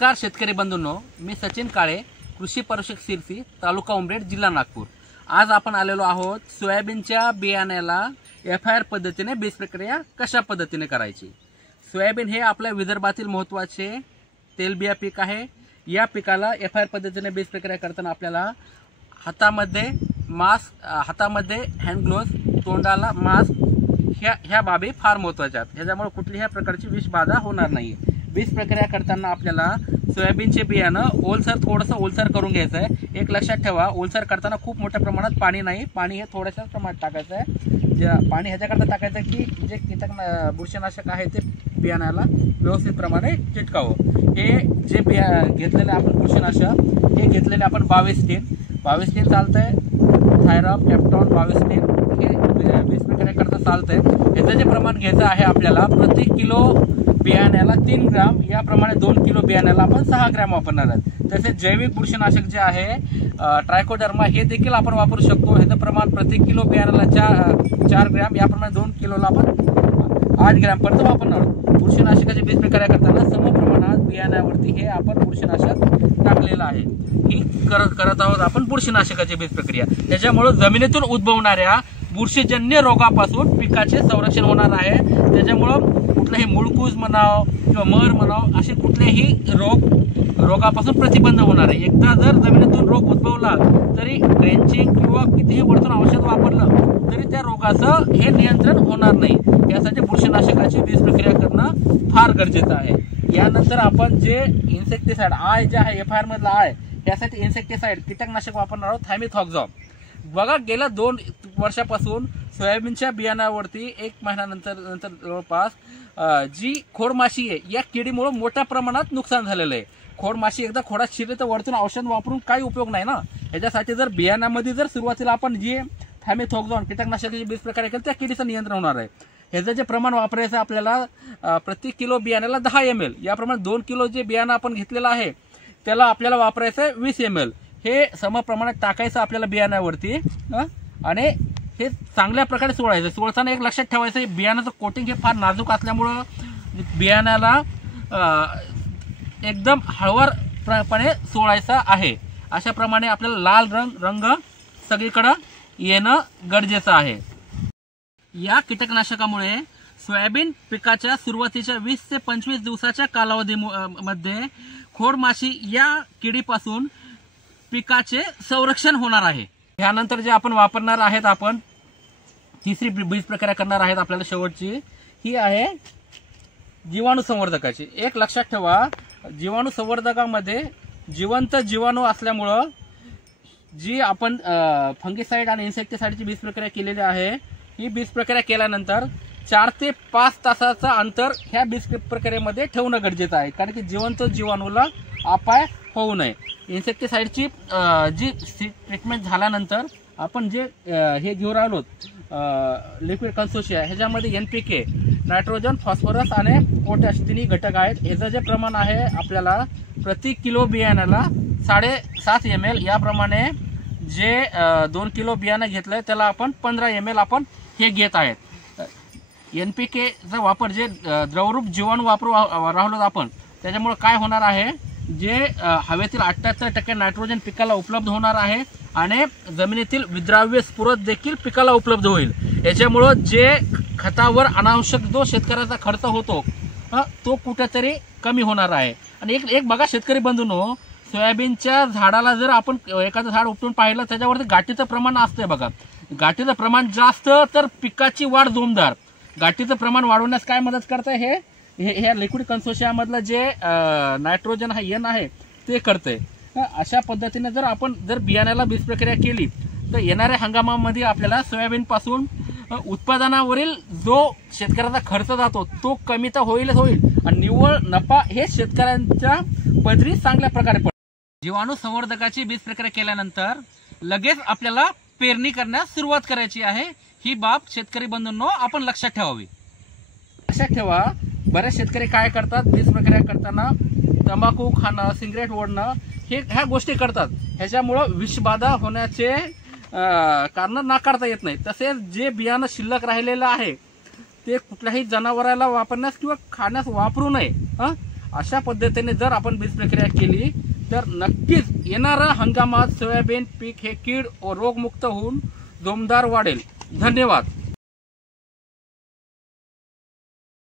नमस्कार शेतकरी बंधूंनो, मी सचिन काळे, कृषी परीक्षक सिरसी, तालुका उमरेड, जिल्हा नागपूर। आज आपण आलेलो आहोत सोयाबीनच्या बियाण्याला FIR पद्धतीने बीज प्रक्रिया कशा पद्धतीने करायची। सोयाबीन हे आपल्या विदर्भातील महत्त्वाचे तेलबिया पीक आहे। या पिकाला FIR पद्धतीने बीज प्रक्रिया करताना आपल्याला हातामध्ये मास्क, हातामध्ये हँड ग्लोव्स, तोंडाला मास्क ह्या बाबी फार महत्त्वाच्या आहेत। ह्याच्यामुळे कुठल्याही प्रकारची विषबाधा होणार नाही। बीज प्रक्रिया करताना आपल्याला सोयाबीनचे बियाणं थोडंसं ओलसर करून घ्यायचं आहे। एक लक्षात ठेवा, ओलसर करताना खूप मोठ्या प्रमाणात पाणी नाही, पाणी हे थोड्याशा प्रमाणात टाकायचं आहे। जे पाणी ह्याच्याकरता टाकायचं की जे बुरशीनाशक आहे ते बियाण्याला व्यवस्थित प्रमाणे चिटकावं। हे जे घेतलेले आपण बुरशीनाशक हे घेतलेले आपण 22 दिन चालतंय। थायरॉम, कॅप्टॉन, 22 हे बीज प्रक्रिया करता चालतंय। याचं जे प्रमाण घ्यायचं आहे आपल्याला प्रति किलो बियाण्याला 3 ग्राम, याप्रमाणे 2 किलो बियाण्याला आपण 6 ग्राम वापरणार आहोत। तसेच जैविक बुरशीनाशक जे आहे ट्रायकोडर्मा हे देखील आपण वापरू शकतो। ह्याचं प्रमाण प्रति किलो बियाण्याला 4 ग्राम, याप्रमाणे 2 किलोला आपण 8 ग्राम पर्यंत वापरणार आहोत। बुरशीनाशकाची बीज प्रक्रिया करताना सम प्रमाणात बियाण्यावरती हे आपण बुरशीनाशक टाकलेलं आहे। ही करत आहोत आपण बुरशीनाशकाची बीज प्रक्रिया। त्याच्यामुळे जमिनीतून उद्भवणाऱ्या बुरशीजन्य रोगापासून पिकाचे संरक्षण होणार आहे। त्याच्यामुळे कुठलाही मुळकूज म्हणाव किंवा मर म्हणाव असे कुठलेही रोगापासून प्रतिबंध होणार आहे। एकदा जर जमिनीतून रोग उद्भवला तरी ड्रेंचिंग किंवा कितीही वरतून औषध वापरलं तरी त्या रोगाचं हे नियंत्रण होणार नाही। यासाठी बुरशीनाशकाची बीज प्रक्रिया करणं फार गरजेचं आहे। यानंतर आपण जे इन्सेक्टिसाइड आय जे आहे FIR मधला आय, यासाठी इन्सेक्टिसाइड कीटकनाशक वापरणार आहोत थायमिथॉक्झॉम। बघा, गेल्या 2 वर्षापासून सोयाबीनच्या बियाण्यावरती 1 महिन्यानंतर जवळपास जी खोडमाशी आहे या किडीमुळे मोठ्या प्रमाणात नुकसान झालेलं आहे। खोडमाशी एकदा खोडात शिरली तर वरतून औषध वापरून काही उपयोग नाही ना। याच्यासाठी जर बियाण्यामध्ये जर सुरुवातीला आपण जे थायमिथॉक्झॉम कीटकनाशकाची बीज प्रक्रिया केली त्या किडीचं नियंत्रण होणार आहे। ह्याचं जे प्रमाण वापरायचं आपल्याला प्रति किलो बियाण्याला 10 ml, याप्रमाणे 2 किलो जे बियाणं आपण घेतलेलं आहे त्याला आपल्याला वापरायचं आहे 20 ml। हे समप्रमाणात टाकायचं आपल्याला बियाण्यावरती आणि हे चांगल्या प्रकारे सोडायचं। सोडताना एक लक्षात ठेवायचं, बियाण्याचं कोटिंग हे फार नाजूक असल्यामुळं बियाण्याला एकदम हळूवारपणे सोडायचं आहे। अशा प्रमाणे आपल्याला लाल रंग सगळीकडे येणं गरजेचं आहे। या कीटकनाशकामुळे सोयाबीन पिकाच्या सुरुवातीच्या 20 ते 25 दिवसाच्या कालावधीमध्ये खोडमाशी या किडीपासून पिकाचे संरक्षण होणार आहे। यानंतर जे आपण वापरणार आहेत, आपण तिसरी बीज प्रक्रिया करणार आहेत आपल्याला शेवटची, ही आहे जीवाणू संवर्धकाची। एक लक्षात ठेवा, जीवाणू संवर्धकामध्ये जिवंत जीवाणू असल्यामुळं जी आपण फंगिसाइड आणि इन्सेक्टिसाइडची बीज प्रक्रिया केलेली आहे, ही बीज प्रक्रिया केल्यानंतर 4 ते 5 तासाचं अंतर ह्या बीज प्रक्रियेमध्ये ठेवणं गरजेचं आहे, कारण की जिवंत जीवाणूला अपाय होऊ नये। इन्सेक्टिसाइडची जी ट्रीटमेंट झाल्यानंतर आपण जे हे घेऊन राहिलो लिक्विड कन्सोशिया, ह्याच्यामध्ये NPK, नायट्रोजन, फॉस्फरस आणि पोटॅश तिन्ही घटक आहेत। याचं जे प्रमाण आहे आपल्याला प्रति किलो बियाण्याला 7.5 ml, याप्रमाणे जे 2 किलो बियाणं घेतलंय त्याला आपण 15 ml आपण हे घेत आहेत। NPKचा वापर जे द्रवरूप जीवाणू वापरू राहिलो आपण, त्याच्यामुळे काय होणार आहे, जे हवेतील 78% नायट्रोजन पिकाला उपलब्ध होणार आहे आणि जमिनीतील विद्राव्य स्फुरद देखील पिकाला उपलब्ध होईल। याच्यामुळं जे खतावर अनावश्यक जो शेतकऱ्याचा खर्च होतो तो कुठेतरी कमी होणार आहे। आणि एक बघा शेतकरी बंधूंनो, सोयाबीनच्या झाडाला जर आपण एखादं झाड उपटून पाहिलं त्याच्यावरती गाठीचं प्रमाण असतंय। बघा, गाठीचं प्रमाण जास्त तर पिकाची वाढ जोमदार। गाठीचं प्रमाण वाढवण्यास काय मदत करतंय, हे लिक्विड कन्सोशिया मधलं जे नायट्रोजन हा N आहे ते करतंय। अशा पद्धतीने जर आपण बियाण्याला बीज प्रक्रिया केली तर येणाऱ्या हंगामामध्ये आपल्याला सोयाबीन पासून उत्पादनावरील जो शेतकऱ्याचा खर्च जातो तो कमी तर होईलच होईल आणि निव्वळ नफा हे शेतकऱ्यांच्या पदरी चांगल्या प्रकारे पडेल। जीवाणू संवर्धकाची बीज प्रक्रिया केल्यानंतर लगेच आपल्याला पेरणी करण्यास सुरुवात करायची आहे। ही बाब शेतकरी बंधूंनो आपण लक्षात ठेवावी। लक्षात ठेवा, बरेच शेतकरी काय करतात, बीज प्रक्रिया करताना तंबाखू खाणं, सिगरेट ओढणं ह्या गोष्टी करतात। ह्याच्यामुळं विषबाधा होण्याचे कारण नाकारता येत नाही। तसेच जे बियाणं शिल्लक राहिलेलं आहे ते कुठल्याही जनावराला वापरण्यास किंवा खाण्यास वापरू नये। अशा पद्धतीने जर आपण बीज प्रक्रिया केली तर नक्कीच येणाऱ्या हंगामात सोयाबीन पीक हे कीड व रोगमुक्त होऊन जोमदार वाढेल. धन्यवाद.